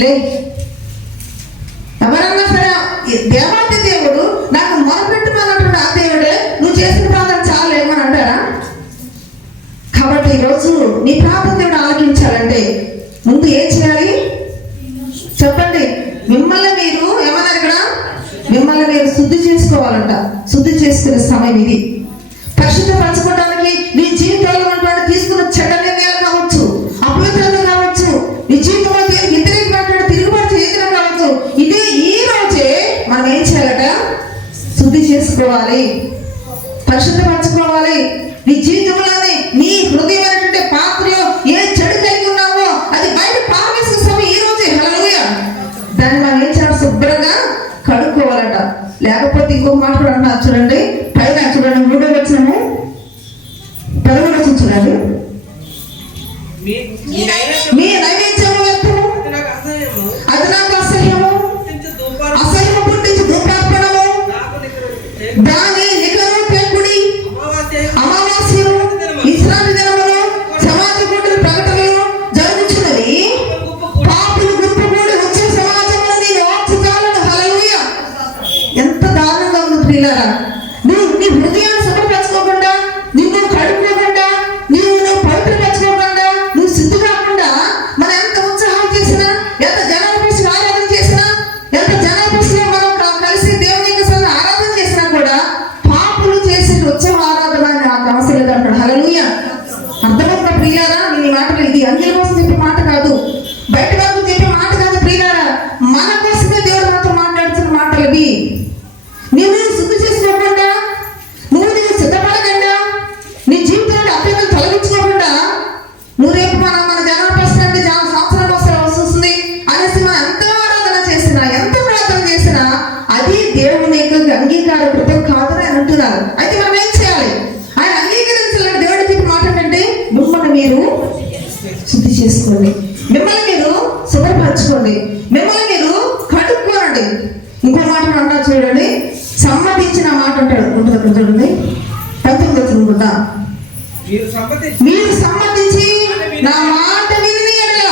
లే. ఎవరన్నా సరే దేవాది దేవుడు నాకు మొరపెట్టమన్నటువంటి ఆ దేవుడే నువ్వు చేసిన ప్రార్థన చాలా ఏమని అంటారా? కాబట్టి ఈరోజు నీ ప్రార్థన దేవుడు ఆలకించాలంటే ముందు ఏం చేయాలి చెప్పండి? మిమ్మల్ని మీరు ఏమన్నారు ఇక్కడ? మిమ్మల్ని మీరు శుద్ధి చేసుకోవాలంట. శుద్ధి చేసుకునే సమయం ఇది. పరిశుద్ధపరచుకోవడానికి నీ జీవితంలో ఉన్నటువంటి తీసుకున్న చెడ్డ నిర్ణయాలు కావచ్చు, అపవిత్రత కావచ్చు, నీ జీవితంలో వ్యతిరేకమైన తిరుగుబాటు చేయడం కావచ్చు, ఇదే ఈ రోజే మనం ఏం చేయాలట? శుద్ధి చేసుకోవాలి, పరిశుద్ధపరచుకోవాలి. నీ జీవితంలోనే నీ హృదయమైనటువంటి పాత్రలో ఏ చెడు కలిగి ఉన్నావో అది బయట పారవేసిన సమయం ఈ రోజే. హల్లెలూయా. దాన్ని మనం ఏం చేయాలి? శుభ్రంగా కడుక్కోవాలట. లేకపోతే ఇంకొక మాట కూడా అంటున్నారు చూడండి, పైన చూడండి 3వ వచనము 10వ వచనం చూడండి. మీ నైవేద్యము వ్యర్థము, అది నాకు అసహ్యము, అసహ్యము పుట్టించు ధూపార్పణము, దాని నికరు పెంకుడి, అమావాస్యము, విశ్రాంతి దినములు, సమాజ కూటమి ప్రకటనలు జరుగుతున్నవి. పాపులు గుంపుకూడి వచ్చే సమాజంలో నేను వార్చుతాలను. హల్లెలూయా. ఎంత దారుణంగా ఉంది ప్రియులారా! నువ్వు నీ హృదయాన్ని శుభ్రపరచుకోకుండా, నిన్ను కడుక్కోకుండా, నువ్వు పవిత్రపరచుకోకుండా, నువ్వు సిద్ధు కాకుండా మనం ఎంత ఉత్సాహం చేసినా, ఎంత జనాల కోసం ఆరాధన చేసినా, ఎంత జనాల కోసం మనం కలిసి దేవుని యొక్క ఆరాధన చేసినా కూడా పాపులు చేసే ఉత్సవ ఆరాధన నాకు అవసరం లేదంటాడు. హల్లెలూయా. అర్థమవుతున్న ప్రియులారా? నేను ఈ మాటలు ఇది అందరి కోసం చెప్పే మాట కాదు, బయట వరకు చెప్పే మాట కాదు ప్రియులారా. మన కోసమే దేవుడు మనతో మాట్లాడుతున్న మాటలు ఇవి. నువ్వు శుద్ధి చేసుకోకుండా, నువ్వు సిద్ధపడకుండా, నీ జీవితంలో అభ్యంతరం తొలగించుకోకుండా, నువ్వు రేపు మన జనాల ప్రశ్న అంటే సంవత్సరాలు వస్తుంది అనేసి మనం ఎంత ఆరాధన చేసినా, ఎంత ప్రార్థన చేసినా అది దేవుని యొక్క అంగీకారకృతం కాదని అని అంటున్నారు. అయితే మనం ఏం చేయాలి? ఆయన అంగీకరించాలంటే దేవుడి చెప్పి మాట ఏంటంటే మిమ్మల్ని మీరు శుద్ధి చేసుకోండి, మిమ్మల్ని మీరు శుభ్రపరచుకోండి, మిమ్మల్ని మీరు కడుక్కోనండి. ఇంకో మాట అంటారు చూడండి, సమ్మతించిన మాట అంటాడు. ఉంటుంది చూడండి 19వ అనుకుంటా. మీరు సమ్మతించి నా మాట విని ఎడల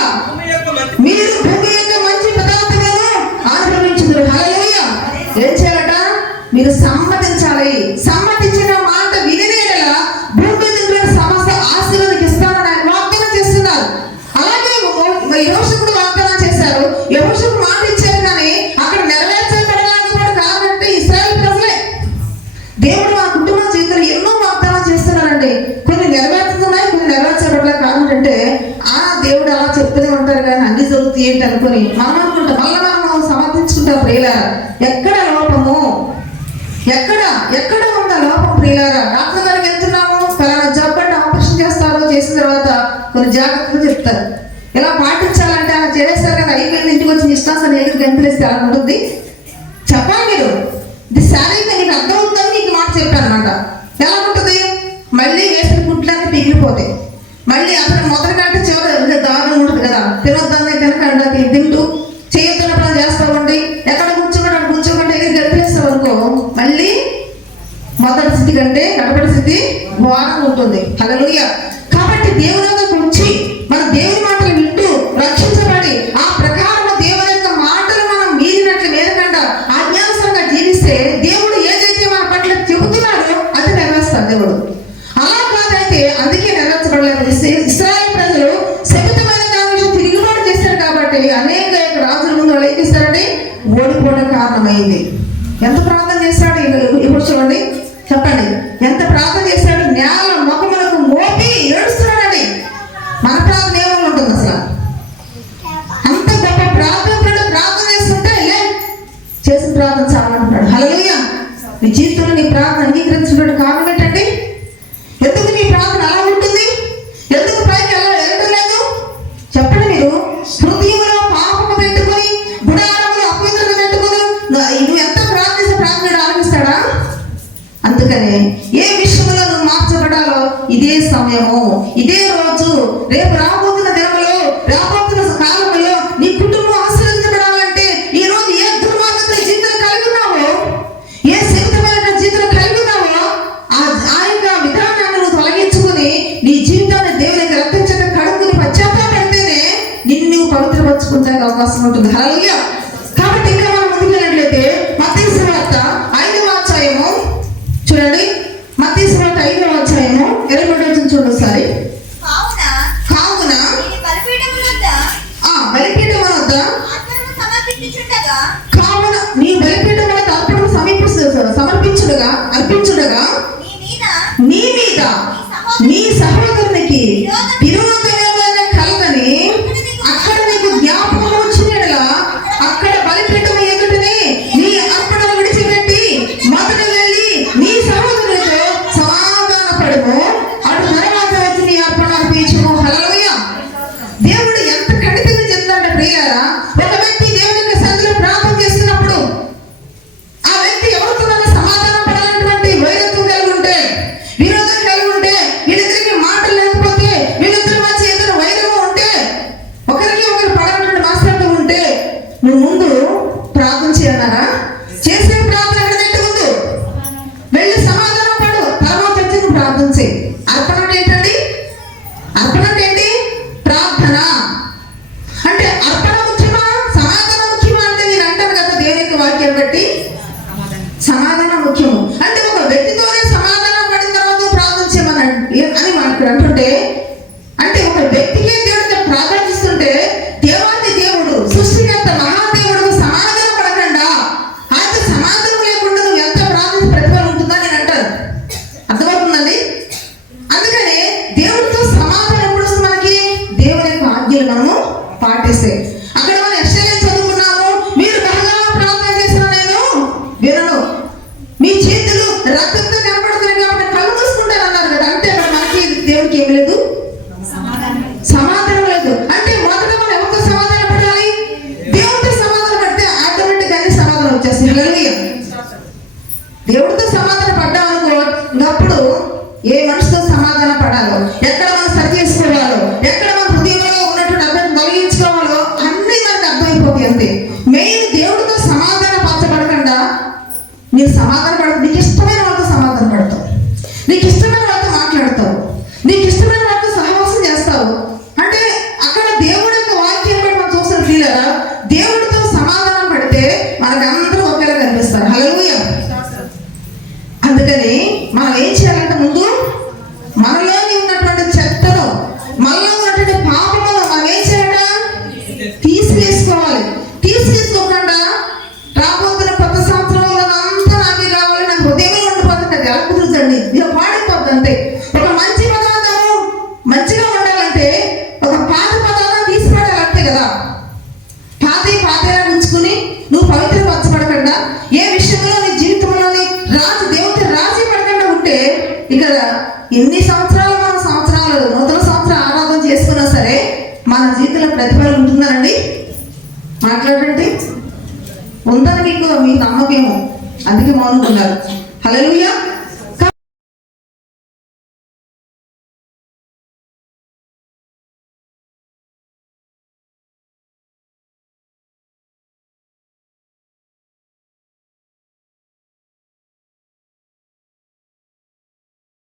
మీరు భూమి యొక్క మంచి పదార్థాలను అనుభవించుదురు. హల్లెలూయా. ఏం చేయాలట? మీరు సమ్మతించాలి. సమ్మతించిన మాట విని ఎడల భూమి దగ్గర సమస్త ఆశీర్వాదానికి ఇస్తానని ఆయన వాగ్దానం చేస్తున్నారు. అలాగే యెహోషువకు వాగ్దానం చేశారు. యెహోషువకు మాట ఇచ్చారు, కానీ అక్కడ నెరవేర్చబడలేకపోవడం కారణం ఇశ్రాయేలు ప్రజలే. దేవుడు మా కుటుంబ జీవితంలో ఎన్నో వాగ్దానాలు చేస్తున్నారండి. కొన్ని నెరవేరుతున్నాయి, కొన్ని నెరవేర్చబడలేదు. కారణం అంటే ఆ దేవుడు అలా చెప్తూనే ఉంటారు కానీ అన్ని జరుగుతాయి ఏంటి అనుకుని మనం అనుకుంటాం. మళ్ళీ మనం సమర్థించుకుంటాం. ప్రియులారా, ఎక్కడ లోపము, ఎక్కడ ఉందా లోపం ప్రియులారా? డాక్టర్ గారికి వెళ్తున్నాము, ఫలానా జబ్బు అంటే ఆపరేషన్ చేస్తారు, చేసిన తర్వాత కొన్ని జాగ్రత్తలు చెప్తారు. ఇలా పాటించాలంటే అలా చేస్తారు కదా, అయిపోయింది ఇంటికి వచ్చి ఇష్టాన్ని ఎదురు గంతులేస్తే అలా ఉంటుంది. చెప్పాలి మీరు, ఇది శారీరక నీకు అర్థమవుతుందని నీకు మాట చెప్పాను అనమాట. ఎలా ఉంటుంది? మళ్ళీ వేసిన గుడ్లన్నీ పిగిలిపోతాయి. మళ్ళీ అసలు మొదటి కంటే చివరి దారుణం ఉంటుంది కదా. తినొద్దని కనుక తింటూ చేయొద్దున్న పని చేస్తామండి, ఎక్కడ కూర్చోకుండా ఎగిరి గడిపేస్తాం అనుకో, మళ్ళీ మొదటి స్థితి కంటే గడపటి స్థితి ఘోరంగా ఉంటుంది. హల్లెలూయా. కాబట్టి దేవునిలోకి వచ్చి మన దేవుని మాటలు వింటూ రక్షించబడి ఆ ప్రకారం దేవుని యొక్క మాటలు మనం మీరకుండా ఆజ్ఞానుసారంగా జీవిస్తే దేవుడు ఏదైతే మన పట్ల చెబుతున్నాడో అది నెరవేరుస్తాడు దేవుడు. అలా కాదైతే అందుకే నెరవేర్చబడలేదు. ఇశ్రాయేలు ప్రజలు శపితమైన దాని విషయం తిరుగుబాటు చేశారు కాబట్టి అనేక రాజుల ముందు వాళ్ళు ఏం చేస్తారండి? ఓడిపోవడం కారణమైంది. ఎంత ప్రార్థన చేశాడు ఇప్పుడు చూడండి, చెప్పండి. ఎంత ప్రార్థన చేశాడు? నేల ముఖములకు మోపి ఏడుస్తున్నాడండి. మన ప్రార్థన ఏమని ఉంటుంది అసలు? అంత గొప్ప ప్రార్థన చేస్తుంటే చేసిన ప్రార్థన చాలా అంటున్నాడు. హల్లెలూయా. నీ జీవితంలో నీ ప్రార్థన అంగీకరించినటువంటి కారణం ఏంటండి? ఎందుకు నీ ప్రార్థన అలా ఉంటుంది? ఎందుకు పైకి అలా వెళ్ళడం లేదు? చెప్పండి మీరు. హృదయంలో పాపము పెట్టుకుని, గుడారములో అపవిత్రత పెట్టుకుని నువ్వు ఎంత ప్రార్థిస్తే ప్రార్థన ఆరంభిస్తాడా? అందుకనే ఏ విషయంలో నువ్వు మార్చబడాలో ఇదే సమయము, ఇదే రోజు. రేపు రాబోతున్న దినములో, రాబోతున్న కాలంలో నీ కుటుంబం ఆశీర్వదించబడాలంటే ఈ రోజు ఏ దుర్మార్గత జీవితం కలిగి ఉన్నావో, ఏ శక్తిమైన జీవితం కలిగి ఉన్నావో ఆ సిద్ధపరచుకుంటానికి అవకాశం ఉంటుంది. హల్లెలూయా. కాబట్టి ఇంకా మనం ముందుకు వెళ్ళినట్లయితే మత్తయి సువార్త 5వ అధ్యాయము చూడండి. మత్తయి సువార్త 5వ అధ్యాయము 22వ వచనం చూడండి ఒకసారి. కావున బలిపీఠం వద్ద కావున నీ బలిపీఠం వద్ద అర్పించుడగా నీ మీద నీ సహోదరునికి విరోధమైన కలగని అక్కడ నీకు జ్ఞాపకం వచ్చినట్లా అక్కడ బలిపీఠం ఎదుటనే నీ అర్పణను విడిచిపెట్టి మొదట వెళ్ళి నీ సహోదరులతో సమాధాన పడుము, అటు తర్వాత వచ్చి నీ అర్పణ అర్పించుము. హల్లెలూయా. దేవుడు ఎంత ఖండితంగా చెప్తాడంటే ప్రియులారా, ఒక వ్యక్తి దేవునికి సన్నిధిలో ప్రార్థన చేస్తున్నప్పుడు ఆ వ్యక్తి ఎవరితో సమాధానం పడాలన్నటువంటి వైరత్వం కలిగి ఉంటే, విరోధం కలిగి ఉంటే, వీళ్ళిద్దరికి మాటలు లేకపోతే, వీళ్ళిద్దరి మధ్య ఏదైనా వైరము ఉంటే, ఒకరికి ఒకరు పడాలన్నటువంటి మాస్టర్లు ఉంటే, నువ్వు ముందు ప్రార్థన చేయన్నారా? చేసే ప్రార్థన ఎక్కడంటే ముందు వెళ్ళి సమాధానం పడు, తర్వాత వచ్చి నువ్వు ప్రార్థన చేయి. అర్పణ ఏంటండి? అర్పణ ఏంటి? ప్రార్థన అంటే అర్పణ ముఖ్యమా సమాధానం ముఖ్యమా అంటే నేను అంటాను కదా, దేవుని యొక్క వాక్యాన్ని బట్టి సమాధానం ముఖ్యము. అంటే ఒక వ్యక్తితోనే సమాధానం పడిన తర్వాత ప్రార్థన చేయమని అని మనకు అంటుంటే, అంటే ఒక వ్యక్తికి దేవుడితో ప్రార్థిస్తుంటే దేవాది దేవుడు సృష్టికర్త మహాదేవుడు సమాధానం పడకుండా ఆయన సమాధానం లేకుండా నువ్వు ఎంత ప్రార్థన ప్రతిఫలం ఉంటుందా నేను అంటాను. అర్థమవుతుందండి? అందుకనే దేవుడితో సమాధానం ఎప్పుడు వస్తుంది మనకి? దేవుని యొక్క ఆజ్ఞలు మనము పాటిస్తే. అక్కడ మనం ఎస్ఐ చదువుకున్నాము, మీరు బాగా ప్రార్థన చేసిన నేను వినను, మీ చేతులు రక్తంతో కనపడుతున్నాయి కాబట్టి కళ్ళు మూసుకుంటారు అన్నారు కదా. అంటే అక్కడ మనకి దేవుడికి ఏమి లేదు, సమాధానం లేదు. అంటే మొదట మనం ఎవరితో సమాధాన పడాలి? దేవుడితో సమాధాన పడితే ఆటోమేటిక్ గానే సమాధానం వచ్చేస్తుంది. హల్లెలూయా. దేవుడితో సమాధాన పడ్డామనుకో, అప్పుడు ఏ మనిషితో సమాధాన పడాలో, ఎక్కడ మనం సరి చేసుకోవాలో, ఎక్కడ మన హృదయంలో ఉన్నటువంటి అర్థం తొలగించుకోవాలో అన్నీ మనకు అర్థమైపోతాయి. అంతే. మెయిన్ దేవుడితో సమాధాన పరచబడకుండా నీకు సమాధాన పడదు. నీకు ఇష్టమైన వాళ్ళతో సమాధాన పడతావు, నీకు ఇష్టమైన వాళ్ళతో మాట్లాడతావు, నీకు ఇష్టమైన వాళ్ళతో సహవాసం చేస్తావు. అంటే అక్కడ దేవుడి యొక్క వాక్యం కూడా మనం చూసిన ఫీలరా, దేవుడితో సమాధానం పడితే మనకు అందరూ ఒకేలా కనిపిస్తారు. హల్లెలూయా. అందుకని మనం ఏం చేయాలంటే ముందు మనలోని ఉన్నటువంటి చెత్తను, మనలో ఉన్నటువంటి పాపమును మనం ఏం చేయాలంట? తీసివేసుకోవాలి. తీసివేసుకోకుండా రాబోతున్న కొత్త సంవత్సరంలో అంతా నాకే కావాలి, నాకు హృదయమే ఉండిపోతుంది. అది ఎలా కుదురుతుంది? ఇలా పాడిపోద్ది అంతే. ఒక మంచి పదార్థము మంచిగా ఉండాలంటే ఒక పాత పదార్థం తీసిపడాలి అంతే కదా. పాతేలా ఉంచుకుని నువ్వు పవిత్ర పరచబడకుండా ఏ విషయంలో నీ జీవితంలోని దేవుడితో రాజీ పడకుండా ఉంటే ఇక్కడ ఎన్ని సంవత్సరాలు నూతన సంవత్సరం ఆరాధన చేసుకున్నా సరే మన జీవితంలో ప్రతిఫలం ఉంటుందనండి. మాట్లాడండి. ఉందని మీకు నమ్మకేమో, అందుకే మౌనంగా ఉన్నారు. హల్లెలూయా.